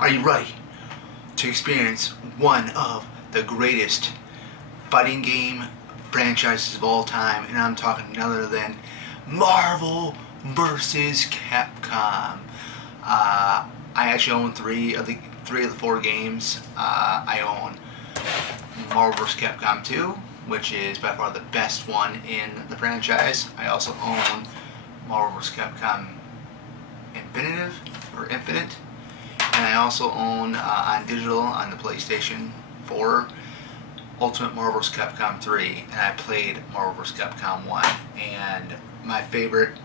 Are you ready to experience one of the greatest fighting game franchises of all time? And I'm talking none other than Marvel vs. Capcom. I actually own three of the four games. I own Marvel vs. Capcom 2, which is by far the best one in the franchise. I also own Marvel vs. Capcom Infinite, and I also own on digital on the PlayStation 4 Ultimate Marvel vs. Capcom 3, and I played Marvel vs. Capcom 1. And my favorite,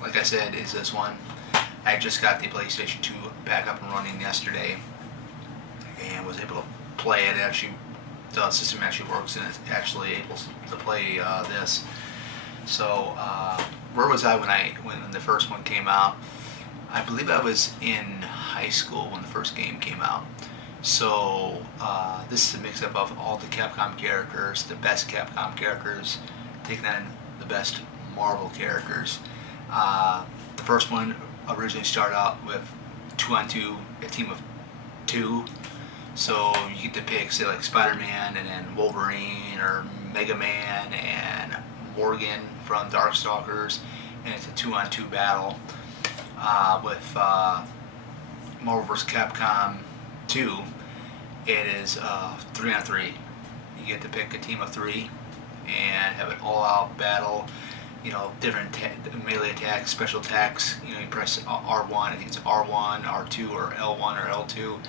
like I said, is this one. I just got the PlayStation 2 back up and running yesterday, and was able to play it. Actually, the system actually works, and it's actually able to play this. So, where was I when the first one came out? I believe I was in high school when the first game came out. So this is a mix-up of all the Capcom characters, the best Capcom characters, taking on the best Marvel characters. The first one originally started out with 2-on-2, a team of 2. So you get to pick, say, like Spider-Man and then Wolverine or Mega Man and Morgan from Darkstalkers, and it's a 2-on-2 battle. With Marvel vs. Capcom 2, it is 3-on-3. You get to pick a team of 3 and have an all-out battle. You know, different melee attacks, special attacks. You know, you press R1, I think it's R1, R2, or L1 or L2,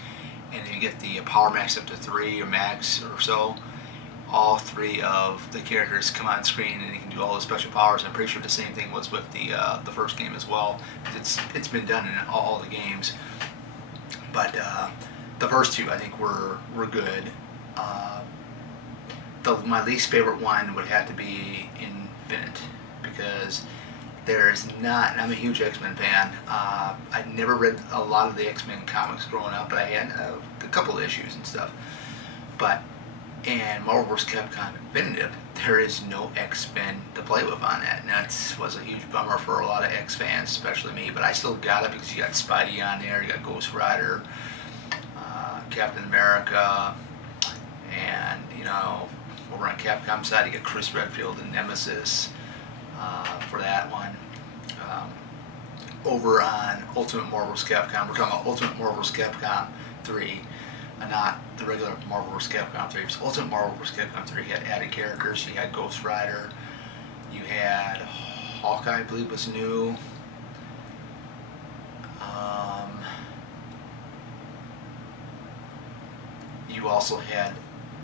and then you get the power max up to 3 or max or so. All 3 of the characters come on screen, and you can do all the special powers. I'm pretty sure the same thing was with the first game as well. It's been done in all the games, but the first 2 I think were good. My least favorite one would have to be Infinite, because there's not. I'm a huge X-Men fan. I never read a lot of the X-Men comics growing up, but I had a couple of issues and stuff. But in Marvel vs. Capcom Infinite, there is no X-Men to play with on that, and that was a huge bummer for a lot of X fans, especially me. But I still got it because you got Spidey on there, you got Ghost Rider, Captain America, and over on Capcom side you got Chris Redfield and Nemesis for that one. Over on Ultimate Marvel vs. Capcom, we're talking about Ultimate Marvel vs. Capcom 3. Not the regular Marvel vs. Capcom 3. It was Ultimate Marvel vs. Capcom 3. You had added characters. You had Ghost Rider. You had Hawkeye, I believe, was new. You also had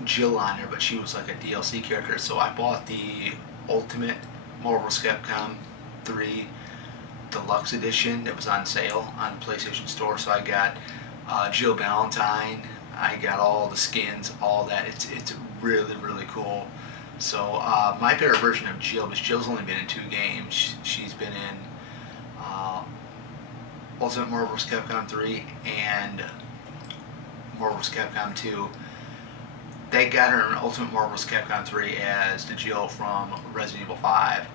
Jill on there, but she was like a DLC character. So I bought the Ultimate Marvel vs. Capcom 3 Deluxe Edition that was on sale on the PlayStation Store. So I got Jill Valentine. I got all the skins, all that. It's really, really cool. So my favorite version of Jill, because Jill's only been in 2 games. She's been in Ultimate Marvel vs. Capcom 3 and Marvel vs. Capcom 2. They got her in Ultimate Marvel vs. Capcom 3 as the Jill from Resident Evil 5.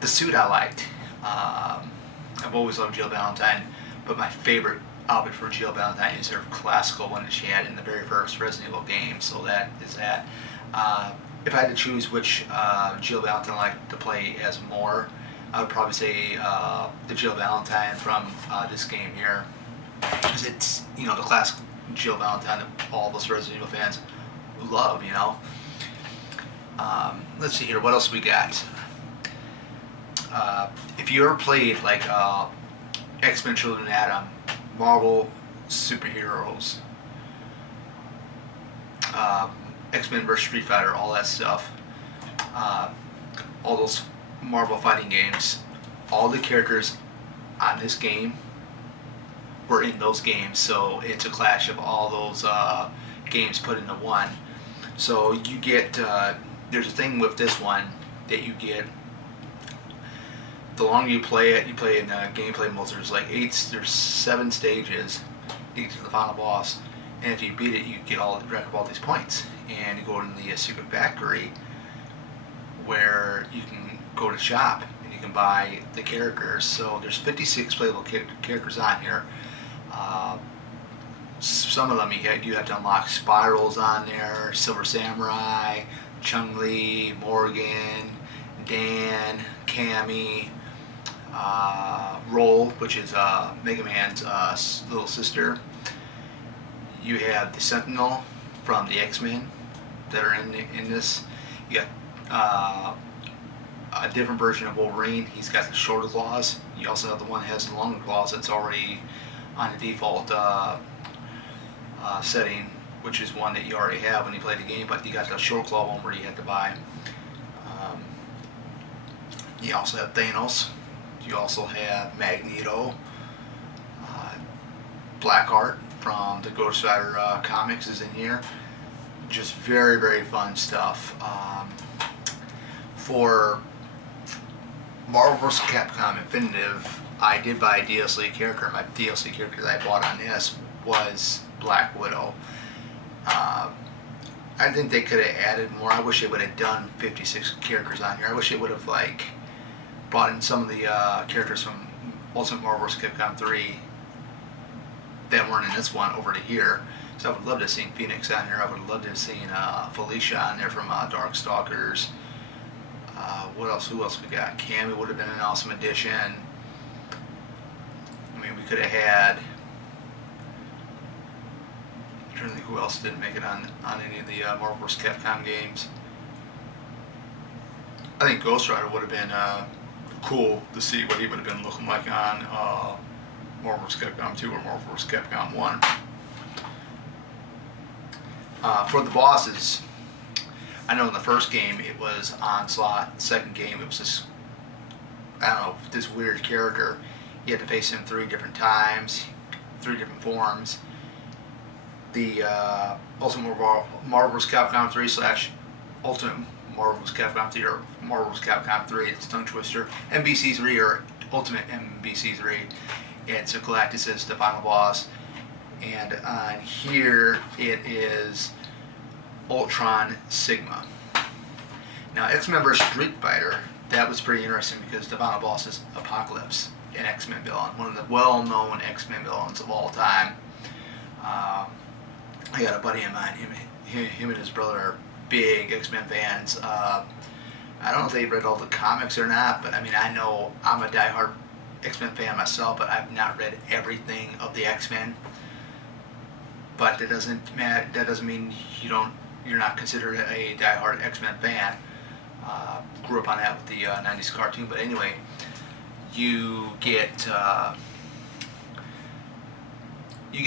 The suit I liked. I've always loved Jill Valentine, but my favorite outfit for Jill Valentine is her classical one that she had in the very first Resident Evil game. So that is that. If I had to choose which Jill Valentine I like to play as more, I would probably say the Jill Valentine from this game here, because it's the classic Jill Valentine that all those Resident Evil fans love. Let's see here, what else we got. If you ever played like X-Men Children of Atom, Marvel superheroes, X-Men vs. Street Fighter, all that stuff, all those Marvel fighting games, all the characters on this game were in those games. So it's a clash of all those games put into one. So you get there's a thing with this one that you get. The longer you play it, you play in gameplay modes. There's 7 stages to get to the final boss, and if you beat it, you get rack up all these points, and you go to the secret factory where you can go to shop and you can buy the characters. So there's 56 playable characters on here. some of them you have to unlock spirals on there. Silver Samurai, Chun-Li, Morgan, Dan, Cammy, Roll, which is Mega Man's little sister. You have the Sentinel from the X-Men that are in this. You got a different version of Wolverine. He's got the shorter claws. You also have the one that has the longer claws that's already on the default setting, which is one that you already have when you play the game, but you got the short claw one where you had to buy. You also have Thanos. You also have Magneto. Blackheart from the Ghost Rider comics is in here. Just very, very fun stuff. For Marvel vs. Capcom Infinitive, I did buy a DLC character. My DLC character that I bought on this was Black Widow. I think they could have added more. I wish they would have done 56 characters on here. I wish they would have brought in some of the characters from Ultimate Marvel vs. Capcom 3 that weren't in this one over to here. So I would love to have seen Phoenix on here. I would love to have seen Felicia on there from Darkstalkers. What else? Who else we got? Cammy would have been an awesome addition. I mean, we could have had. I'm trying to think who else didn't make it on any of the Marvel vs. Capcom games. I think Ghost Rider would have been cool to see what he would have been looking like on Marvel vs. Capcom 2 or Marvel vs. Capcom 1. For the bosses, I know in the first game it was Onslaught. Second game it was this, I don't know, this weird character. You had to face him 3 different times, 3 different forms. The Ultimate Marvel vs. Capcom 3 / Ultimate Marvel vs. Capcom 3 or Marvel vs. Capcom 3, it's a tongue twister. MVC3 or Ultimate MVC3. It's a Galactus is the final boss. And on here it is Ultron Sigma. Now, X-Men vs. Street Fighter, that was pretty interesting because the final boss is Apocalypse, an X-Men villain, one of the well-known X-Men villains of all time. I got a buddy of mine, him and his brother are big X-Men fans. I don't know if they've read all the comics or not, but I mean, I know I'm a diehard X-Men fan myself, but I've not read everything of the X-Men. But that doesn't mean you're not considered a diehard X-Men fan. Grew up on that with the 90s cartoon, but anyway, you get a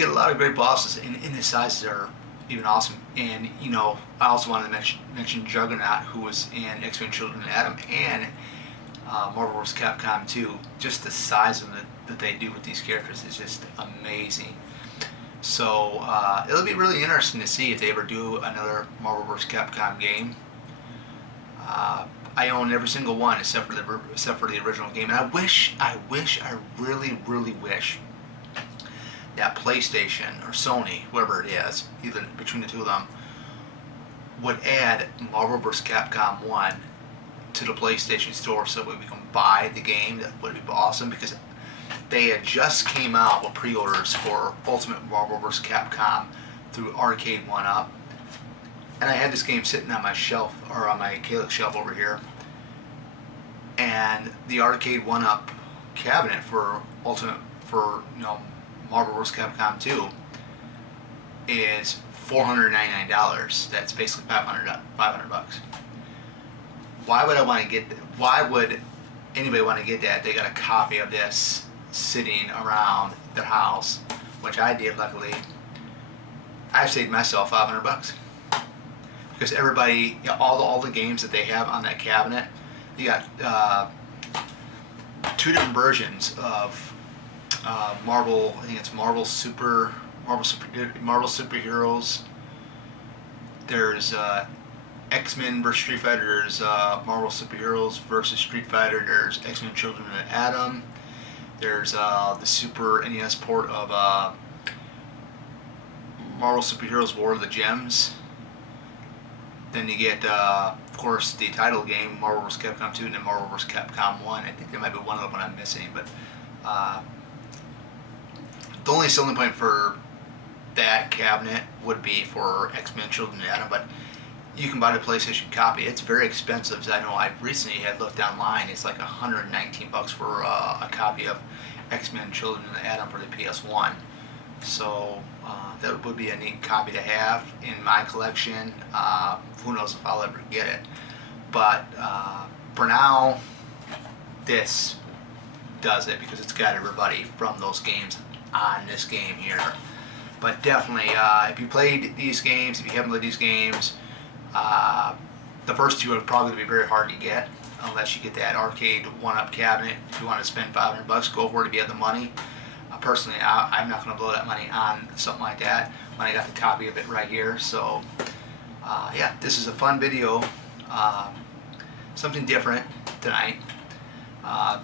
lot of great bosses, and the sizes are even awesome. And I also wanted to mention Juggernaut, who was in X-Men: Children of Atom and Marvel vs. Capcom 2. Just the size of it that they do with these characters is just amazing. So it'll be really interesting to see if they ever do another Marvel vs. Capcom game. I own every single one except for the original game, and I really, really wish that PlayStation or Sony, whoever it is, either between the two of them, would add Marvel vs. Capcom 1 to the PlayStation Store so that we can buy the game. That would be awesome because they had just came out with pre-orders for Ultimate Marvel vs. Capcom through Arcade 1-Up. And I had this game sitting on my shelf, or on my Calyx shelf over here. And the Arcade 1-Up cabinet for Marvel vs. Capcom 2 is $499. That's basically $500. Why would anybody want to get that? They got a copy of this sitting around their house, which I did. Luckily, I saved myself $500 because everybody, all the games that they have on that cabinet, you got 2 different versions of Marvel. I think it's Marvel Superheroes. There's X-Men vs. Street Fighter. There's Marvel Superheroes versus Street Fighter. There's X-Men: Children of Atom. There's the Super NES port of Marvel Superheroes War of the Gems. Then you get, of course, the title game, Marvel vs. Capcom 2, and then Marvel vs. Capcom 1. I think there might be one other one I'm missing, but the only selling point for that cabinet would be for X-Men Children of the Atom, but you can buy the PlayStation copy. It's very expensive. I know I recently had looked online. It's like $119 for a copy of X-Men Children of the Atom for the PS1. So that would be a neat copy to have in my collection. Who knows if I'll ever get it. But for now, this does it because it's got everybody from those games on this game here. But definitely, if you played these games, if you haven't played these games, the first two are probably going to be very hard to get unless you get that arcade one-up cabinet. If you want to spend $500, go for it if you have the money. Personally, I'm not going to blow that money on something like that when I got the copy of it right here. So, yeah, this is a fun video. Something different tonight,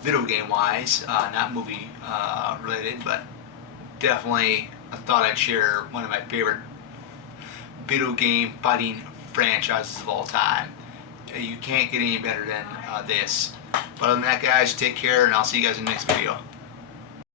video game wise, not movie related, but definitely I thought I'd share one of my favorite video game fighting franchises of all time. You can't get any better than this. But other than that, guys, take care, and I'll see you guys in the next video.